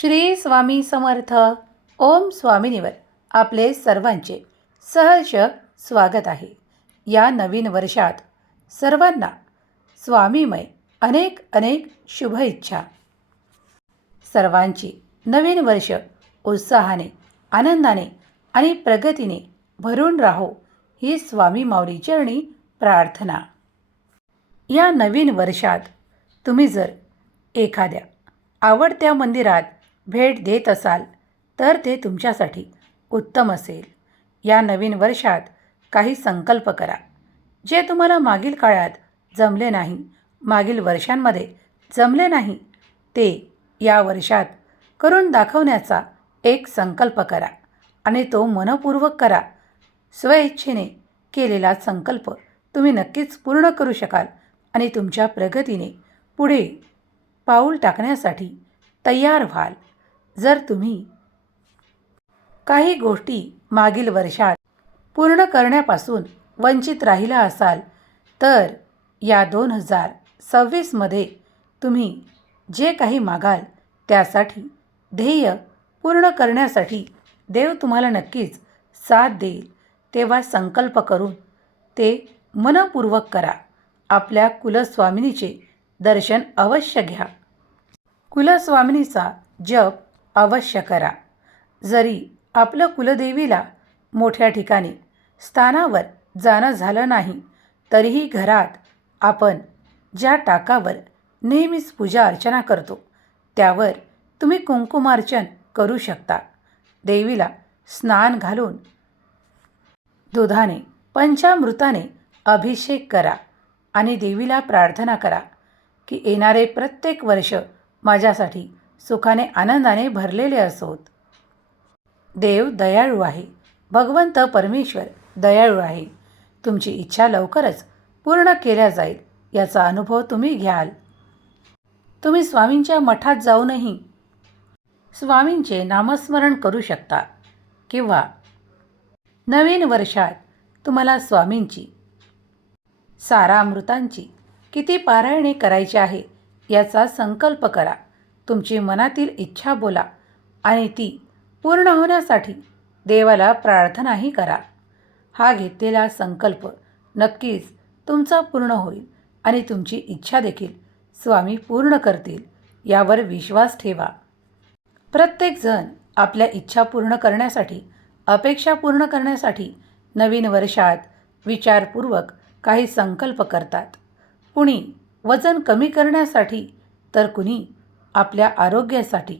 श्री स्वामी समर्थ. ओम स्वामिनीवर आपले सर्वांचे सहर्ष स्वागत आहे. या नवीन वर्षात सर्वांना स्वामीमय अनेक अनेक शुभेच्छा. सर्वांची नवीन वर्ष उत्साहाने आनंदाने आणि प्रगतीने भरून राहो ही स्वामी माऊली चरणी प्रार्थना. या नवीन वर्षात तुम्ही जर एखाद्या आवडत्या मंदिरात भेट देत असाल तर ते तुमच्यासाठी उत्तम असेल. या नवीन वर्षात काही संकल्प करा जे तुम्हाला मागील काळात जमले नाही मागील वर्षांमध्ये जमले नाही ते या वर्षात करून दाखवण्याचा एक संकल्प करा आणि तो मनपूर्वक करा. स्वइच्छेने केलेला संकल्प तुम्ही नक्कीच पूर्ण करू शकाल आणि तुमच्या प्रगतीने पुढे पाऊल टाकण्यासाठी तयार व्हाल. जर तुम्ही काही गोष्टी मागील वर्षात पूर्ण करण्यापासून वंचित राहिला असाल तर या दोन हजार सव्वीसमध्ये तुम्ही जे काही मागाल त्यासाठी ध्येय पूर्ण करण्यासाठी देव तुम्हाला नक्कीच साथ देईल तेव्हा संकल्प करून ते मनपूर्वक करा. आपल्या कुलस्वामिनीचे दर्शन अवश्य घ्या. कुलस्वामिनीचा जप अवश्य करा. जरी आपलं कुलदेवीला मोठ्या ठिकाणी स्थानावर जाणं झालं नाही तरीही घरात आपण ज्या टाकावर नेहमीच पूजा अर्चना करतो त्यावर तुम्ही कुंकुमार्चन करू शकता. देवीला स्नान घालून दुधाने पंचामृताने अभिषेक करा आणि देवीला प्रार्थना करा की येणारे प्रत्येक वर्ष माझ्यासाठी सुखाने आनंदाने भरलेले असोत. देव दयाळू आहे. भगवंत परमेश्वर दयाळू आहे. तुमची इच्छा लवकरच पूर्ण केल्या जाईल याचा अनुभव तुम्ही घ्याल. तुम्ही स्वामींच्या मठात जाऊनही स्वामींचे नामस्मरण करू शकता किंवा नवीन वर्षात तुम्हाला स्वामींची सारामृतांची किती पारायणे करायची आहे याचा संकल्प करा. तुमची मनातील इच्छा बोला आणि ती पूर्ण होण्यासाठी देवाला प्रार्थनाही करा. हा घेतलेला संकल्प नक्कीच तुमचा पूर्ण होईल आणि तुमची इच्छा देखील स्वामी पूर्ण करतील यावर विश्वास ठेवा. प्रत्येकजण आपल्या इच्छा पूर्ण करण्यासाठी अपेक्षा पूर्ण करण्यासाठी नवीन वर्षात विचारपूर्वक काही संकल्प करतात. कुणी वजन कमी करण्यासाठी तर कुणी आपल्या आरोग्यासाठी.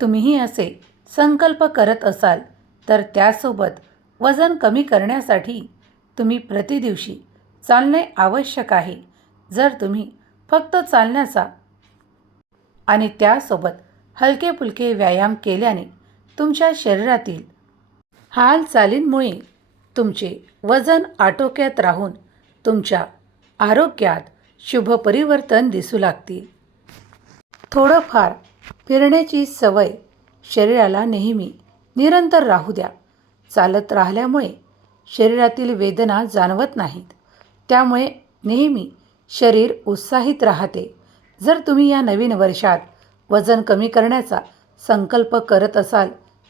तुम्हीही असे संकल्प करत असाल तर त्यासोबत वजन कमी करण्यासाठी तुम्ही प्रतिदिवशी चालणे आवश्यक आहे जर तुम्ही फक्त चालण्याचा आणि त्यासोबत हलके फुलके व्यायाम केल्याने तुमच्या शरीरातील हालचालींमुळे तुमचे वजन आटोक्यात राहून तुमच्या आरोग्यात शुभ परिवर्तन दिसू लागतील. थोडंफार फिरण्याची सवय शरीराला नेहमी निरंतर राहू द्या. चालत राहिल्यामुळे शरीरातील वेदना जाणवत नाहीत. त्यामुळे नेहमी शरीर उत्साहित राहते. जर तुम्ही या नवीन वर्षात वजन कमी करण्याचा संकल्प करत असाल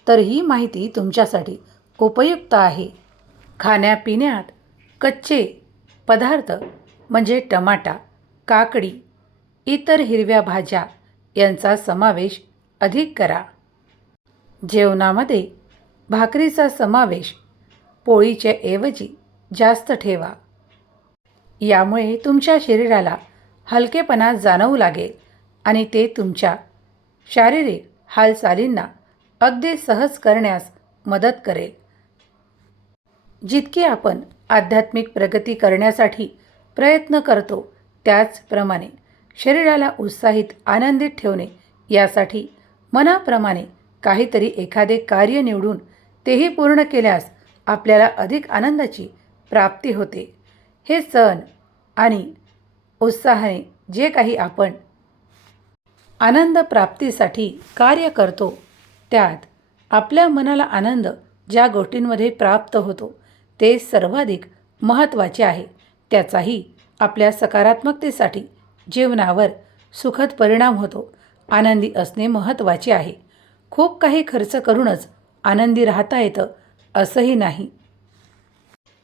तर ही माहिती तुमच्यासाठी उपयुक्त आहे. खाण्यापिण्यात कच्चे पदार्थ म्हणजे टमाटा काकडी इतर हिरव्या भाज्या यांचा समावेश अधिक करा. जेवणामध्ये भाकरीचा समावेश पोळीच्या ऐवजी जास्त ठेवा. यामुळे तुमच्या शरीराला हलकेपणा जाणवू लागेल आणि ते तुमच्या शारीरिक हालचालींना अगदी सहज करण्यास मदत करेल. जितकी आपण आध्यात्मिक प्रगती करण्यासाठी प्रयत्न करतो त्याचप्रमाणे शरीराला उत्साहित आनंदित ठेवणे यासाठी मनाप्रमाणे काहीतरी एखादे कार्य निवडून तेही पूर्ण केल्यास आपल्याला अधिक आनंदाची प्राप्ती होते. हे सण आणि उत्साहाने जे काही आपण आनंद प्राप्तीसाठी कार्य करतो त्यात आपल्या मनाला आनंद ज्या गोष्टींमध्ये प्राप्त होतो ते सर्वाधिक महत्त्वाचे आहे. त्याचाही आपल्या सकारात्मकतेसाठी जीवनावर सुखद परिणाम होतो. आनंदी असणे महत्त्वाचे आहे. खूप काही खर्च करूनच आनंदी राहता येतं असंही नाही.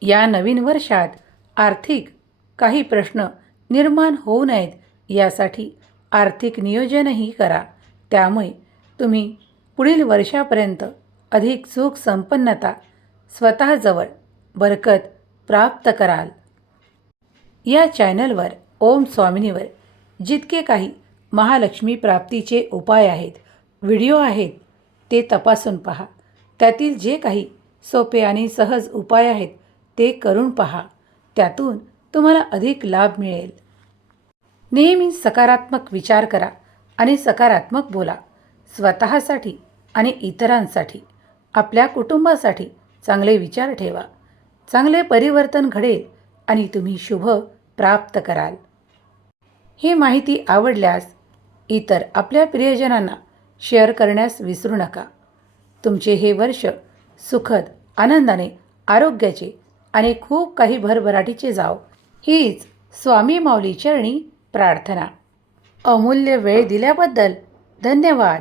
या नवीन वर्षात आर्थिक काही प्रश्न निर्माण होऊ नयेत यासाठी आर्थिक नियोजनही करा. त्यामुळे तुम्ही पुढील वर्षापर्यंत अधिक सुख संपन्नता स्वतःजवळ बरकत प्राप्त कराल. या चॅनलवर ओम स्वामिनीवर. जितके काही महालक्ष्मी प्राप्तीचे उपाय आहेत व्हिडिओ आहेत ते तपासून पहा. त्यातील जे काही सोपे आणि सहज उपाय आहेत ते करून पहा. त्यातून तुम्हाला अधिक लाभ मिळेल. नेहमी सकारात्मक विचार करा आणि सकारात्मक बोला. स्वतःसाठी आणि इतरांसाठी आपल्या कुटुंबासाठी चांगले विचार ठेवा. चांगले परिवर्तन घडेल आणि तुम्ही शुभ प्राप्त कराल. ही माहिती आवडल्यास इतर आपल्या प्रियजनांना शेअर करण्यास विसरू नका. तुमचे हे वर्ष सुखद आनंदाने आरोग्याचे आणि खूप काही भरभराटीचे जाव. हीच स्वामी माऊली चरणी प्रार्थना. अमूल्य वेळ दिल्याबद्दल धन्यवाद.